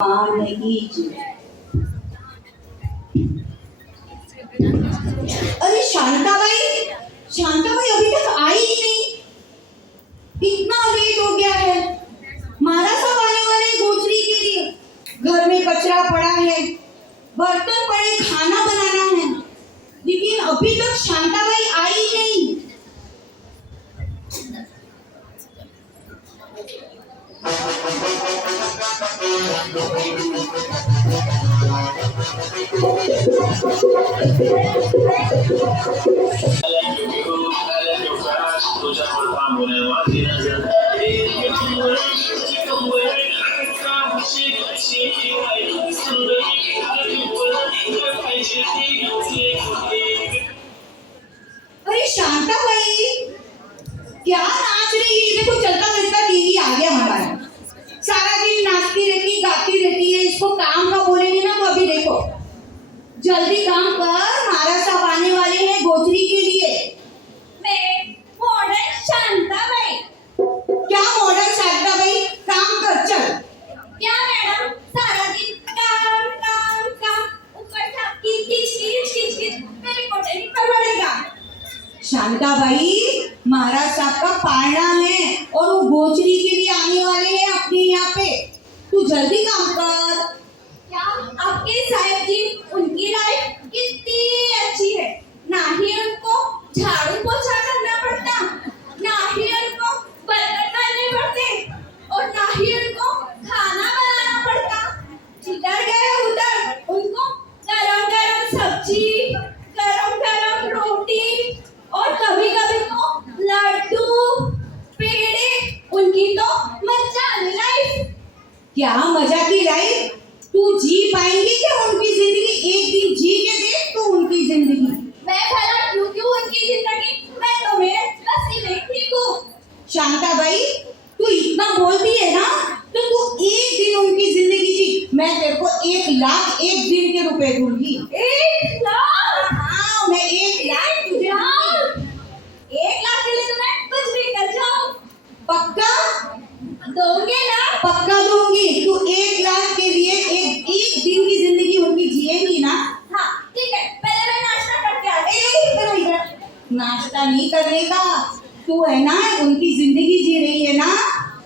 नहीं। अरे शांताबाई अभी तक आई ही नहीं। इतना लेट हो गया है। मारा सब आने वाले गोचरी के लिए। घर में कचरा पड़ा है, बर्तन पड़े, खाना बनाना है, लेकिन अभी तक शांताबाई आई ही नहीं। अरे शांताबाई क्या नाच रही है? देखो चलता फिरता टीवी आ गया हमारा। सारा दिन नाचती रहती, गाती रहती है। इसको काम का बोलेंगे ना तो अभी देखो, जल्दी काम कर, महाराज साहब आने वाले हैं गोचरी के लिए। मैं मॉडर्न शांताबाई। क्या मॉडर्न शांताबाई? काम कर चल। क्या मैडम, सारा दिन काम काम काम, ऊपर से किच मेरे कोटे नहीं पड़ेगा। शांताबाई महाराज साहब का पारना है और वो गोचरी के लिए आने वाले हैं अपने यहाँ पे। तू जल्दी काम कर। क्या आपके साहब जी, उनकी लाइफ कितनी अच्छी है। ना ही उनको झाड़ू पोछा करना पड़ता, ना ही उनको बर्तन धोने पड़ते, और ना ही उनको खाना बनाना पड़ता। जिधर गए उधर उनको गरम गरम सब्जी, गरम गरम रोटी, और कभी कभी तो लड्डू पेड़े। उनकी तो मजा लाइफ। क्या मजा की लाइफ? तू जी पाएंगी क्या उनकी जिंदगी? एक दिन जी के देख तू उनकी जिंदगी। मैं भला क्यों उनकी जिंदगी, मैं तो मेरे बस्ती में ठीक हूँ। शांताबाई तू इतना बोलती है ना, तो तू एक दिन उनकी जिंदगी जी। मैं तेरे को 1,00,000 एक दिन के रुपए दूंगी। 1,00,000? हाँ, मैं 1,00,000 तुझे दूंगी। 1,00,000 के लिए तो मैं कुछ भी कर जाऊँ। पक्का? दोगे ना? पक्का दूंगी। तू 1,00,000 के लिए एक दिन की जिंदगी उनकी जिएगी ना? हाँ ठीक है, पहले मैं नाश्ता करके आती इधर नाश्ता नहीं करने का। तू है ना उनकी जिंदगी जी रही है ना,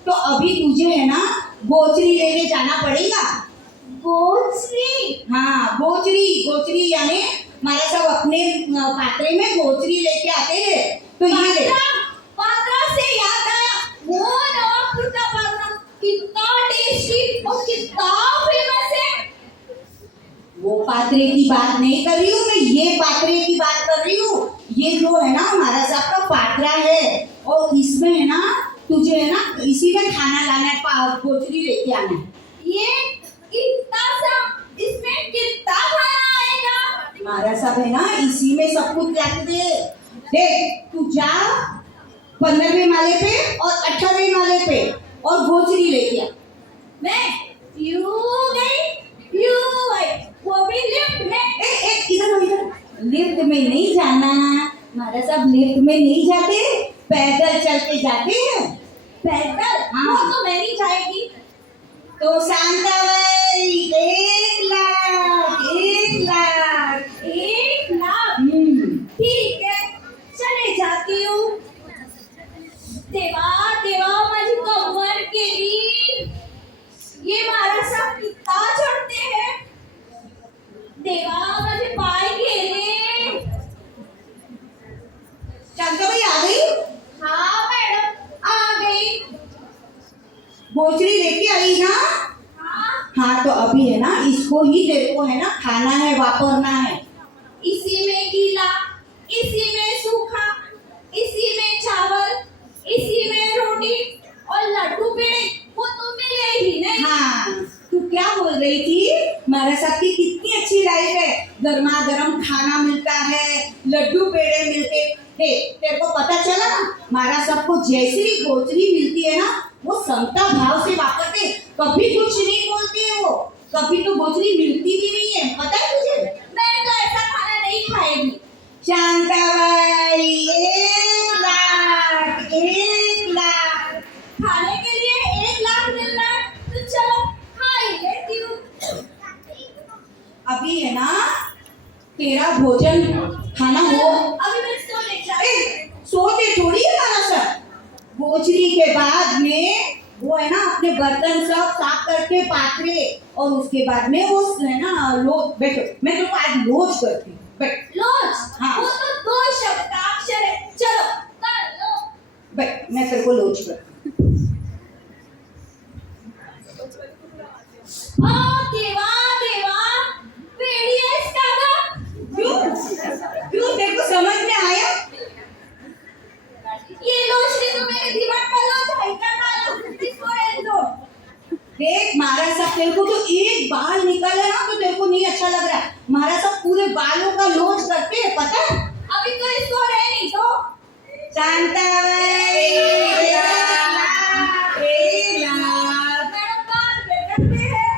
तो अभी तुझे है ना गोचरी लेके जाना पड़ेगा। गोचरी? हाँ गोचरी यानी हमारा सब अपने पात्रे में गोचरी लेके आते हैं। तो ये ले। पात्रा से याद आया, वो नवाबपुर का पात्रा कितना टेस्टी और कितना फेमस है। वो पात्रे की बात नहीं कर रही हूँ मैं, ये पात्रे की बात कर रही हूँ। ये जो है ना महाराज साहब का पात्रा है, और इसमें है ना तुझे है ना इसी में खाना लाना है, गोचरी लेके आना है। ये इतना सा, इसमें कितना खाना आएगा? महाराज साहब है ना इसी में सब कुछ लाते दे। देख तू जा 15वें माले पे और 18वें माले पे और गोचरी लेके आ। मैं यूं गई, यूं आई, वो भी लिफ्ट में। इधर लिफ्ट में नहीं जाना। महाराज साहब लिफ्ट में नहीं जाते, पैदल चल के जाते हैं। पैदल? हाँ। वो तो मैं नहीं जाएगी। तो शांताबाई 1,00,000 1,00,000 1,00,000 ठीक है, चले जाती हूँ। देवा देवा माझी कमर केली, ये महाराज साहब कितना चढ़ते हैं। देवा माझे पाय गेले। शांताबाई आ गई? हाँ मैडम आ गई। गोचरी लेके आई ना? हाँ तो अभी है ना इसको ही तेरे को है ना खाना है, वापरना है। इसी में गीला, इसी में सूखा, इसी में चावल, इसी में रोटी, और लड्डू पेड़े वो तो मिले ही नहीं। हाँ तू क्या बोल रही थी? महाराज साहब की कितनी अच्छी लाइफ है, गर्मा गर्म खाना मिलता है, लड्डू पेड़े मिलते हैं। तेरे को पता चला ना महाराज साहब को जैसी भी गोचरी मिलती है ना, वो समता भाव से वापरते, कभी कुछ नहीं बोलती है वो। कभी तो गोचरी मिलती भी नहीं है, पता है तुझे? मैं तो ऐसा खाना नहीं खाएगी। शांताबाई 1,00,000 1,00,000 खाने के लिए 1,00,000 मिल रहा है तो चलो खा ही लेती हूँ। अभी है ना तेरा भोजन खाना हो। अभी मैं सोने जाती हूँ। सोते थोड़ी है मारा सब। भोजरी के बाद में वो है ना अपने बर्तन सब साफ करके पात्रे, और उसके बाद में वो है ना लोज। बैठो, मैं तुमको आज लोज करती हूँ। बैठ लॉज, हाँ। वो तो दो शब्द का अक्षर है। चलो कर लो। बैठ, मैं तेरे को लोज करती ओ देवा देवा, भेड़िया इसका का। हूँ। क्यों तेरे को समझ में आया? ये लोचनी तो मेरे दिमाग का लोच है क्या डालो, इसको रहने दो। देख महाराज साहब, तेरे को तो एक बाल निकला ना तो तेरे को नहीं अच्छा लग रहा है। महाराज साहब पूरे बालों का लोज करते हैं, पता है? अभी तो इसको रहने दो। शांताबाई, मैडम बात करते हैं।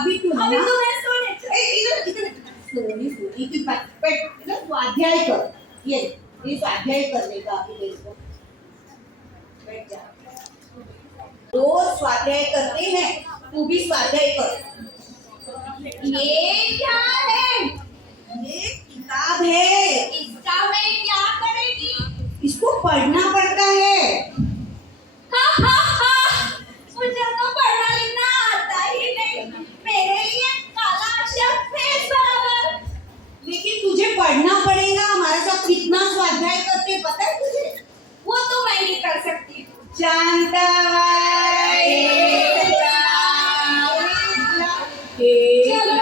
अभी तू है अभी ना? तो मैं सोने इधर इधर सोनी की बात बैठ, इधर स्वाध्याय कर। ये स्वाध्याय करने का अभी तेरे को। बैठ जा। रोज स्वाध्याय करते हैं, तू भी स्वाध्याय कर। ये क्या है? ये किताब है, इसका मैं क्या करेगी? इसको पढ़ना पड़ता है। हा हा हा, मुझे तो पढ़ना लिखना आता ही नहीं। मेरे लिए काला अक्षर फेस बराबर। लेकिन तुझे पढ़ना पड़ेगा। हमारे साथ कितना स्वाध्याय करते हैं, पता है तुझे? वो तो मैं नहीं कर सकती। शांताबाई, चलो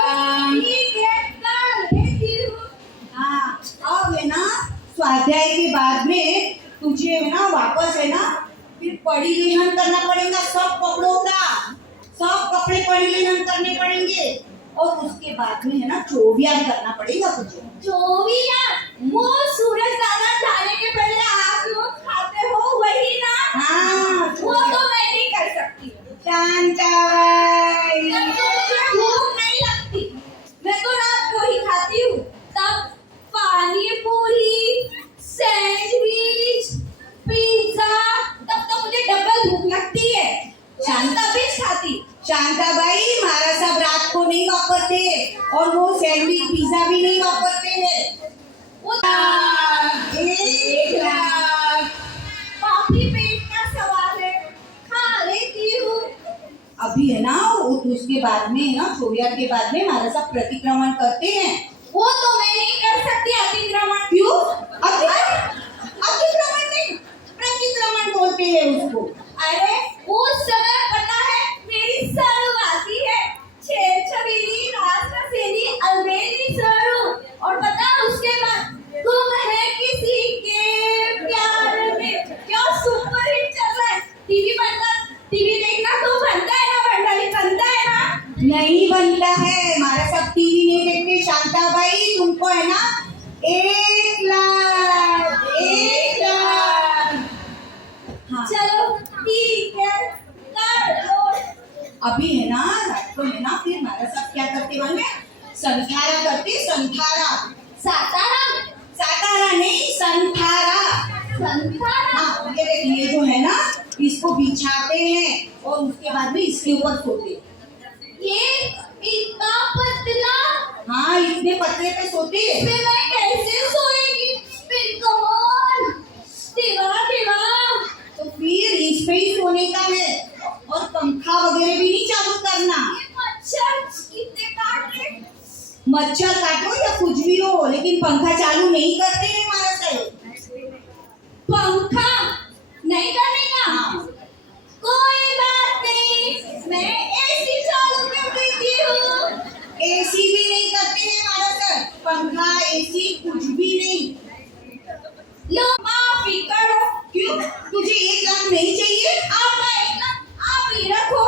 ठीक है, कर लेती हूँ। हाँ, अब है ना स्वाध्याय के बाद में तुझे है ना वापस है ना फिर परिलेहन करना पड़ेगा सब कपड़ों का। सब कपड़े परिलेहन करने पड़ेंगे, और उसके बाद में है ना चोबियान करना पड़ेगा तुझे। जो भी यार, वो सूरज दादा जाने के पहले आप लोग खाते हो वही ना? हाँ, वो तो मैं नहीं कर सकती। शांताबाई, जब तो मुझे भूख नहीं लगती, मैं तो रात को ही खाती हूँ। तब पानी पूरी, सैंडविच, पिज्जा, तब तो मुझे डबल भूख लगती है। तभी खाती। शांताबाई, महाराज साहब रात को नहीं वापरते, और वो सैंडविच पिज्जा भी नहीं वापरते हैं। वो एक लाख। काफी पेट का सवाल है, खा लेती हूँ। अभी है ना उसके बाद में है ना चोरियात के बाद में महाराज साहब प्रतिक्रमण करते हैं। वो तो मैं नहीं कर सकती अतिक्रमण। क्यों? अतिक्रमण नहीं, प्रतिक्रमण बोलते हैं उसको। अरे उस समय पता है मेरी सरू आती है, छेड़छबीली राष्ट्रसेनी अलबेली सरू। और पता उसके बाद तुम है किसी के प्यार में, क्या सुपर हिट चल रहा है। टीवी देखना तो बनता है ना, भंडारी बनता है ना? नहीं बनता है, हमारा सब टीवी नहीं देखते। शांताबाई तुमको है ना 1 लाख, 1 लाख। हाँ, चलो ठीक है, कर लो। अभी है ना रात को है ना फिर हमारा सब क्या करते बने, संथारा करते। संथारा, सातारा, सातारा नहीं, संथारा। संतारा। हाँ, ये देख, ये जो है ना इसको बिछाते हैं और उसके बाद में इसके ऊपर सोते हैं। ये इतना पतला, हाँ, इतने पतले पे सोते हैं। इसमें मैं कैसे सोएगी? फिर कौन? देवा देवा। तो फिर इस पे ही सोने का है, और पंखा वगैरह भी नहीं चालू करना। ये मच्छर कितने काट रहे। मच्छर काटो या कुछ भी हो, लेकिन पंखा चालू नहीं करते हैं हमारा साहब। पंखा नहीं करने का? हाँ। कोई बात नहीं, मैं एसी चालू कर देती हूँ। एसी भी नहीं करते हैं हमारा सर, पंखा एसी कुछ भी नहीं। लो माफी करो। क्यों? तुझे 1 लाख नहीं चाहिए? आप ही रखो।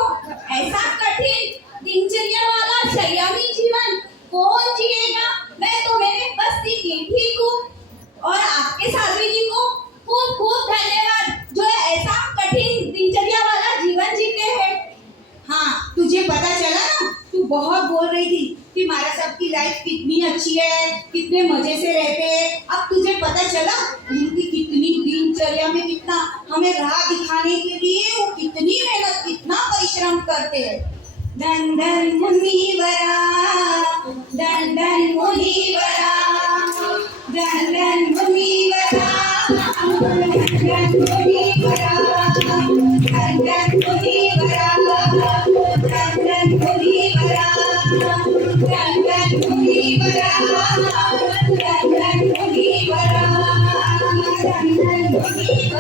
ऐसा कठिन दिनचर्या वाला संयमी जीवन कौन जिएगा? मैं तो मेरे बस्ती की ठीक हूँ, और आपके साध्वी जी को खूब खूब धन्यवाद जो ऐसा कठिन दिनचर्या वाला जीवन जीते हैं। हाँ, तुझे पता चला ना, तू बहुत बोल रही थी कि हमारा सबकी लाइफ कितनी अच्छी है, कितने मजे से रहते हैं। अब तुझे पता चला उनकी कितनी दिनचर्या में कितना हमें राह दिखाने के लिए वो कितनी मेहनत, कितना परिश्रम करते हैं। धन धन मुनिवरा, धन धन मुनीवरा धन मुनीवरा धन मुनीवरा धन मुनीवरा धन मुनीवरा धन मुनीवरा धन मुनीवरा